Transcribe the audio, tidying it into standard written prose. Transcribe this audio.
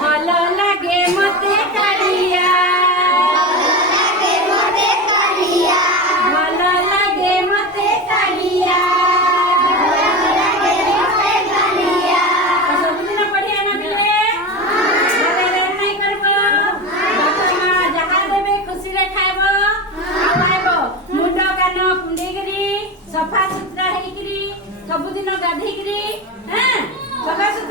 ଭଲ ଲାଗେ ମତେ କାଳିଆ ଭଲ ଲାଗେ ମତେ କାଳିଆ ସବୁଦିନ ପଢିଆ ନଥିଲେ ନାଇଁ କରିବ ଯାହା ଦେବେ ଖୁସିରେ ଖାଇବ ଆଉ ଖାଇବ ମୁଣ୍ଡ କାନ କୁଣ୍ଡେଇକିରି ସଫା ସୁତରା ହେଇକିରି ସବୁଦିନ ଗାଧେଇକିରି ସଫା ସୁତରା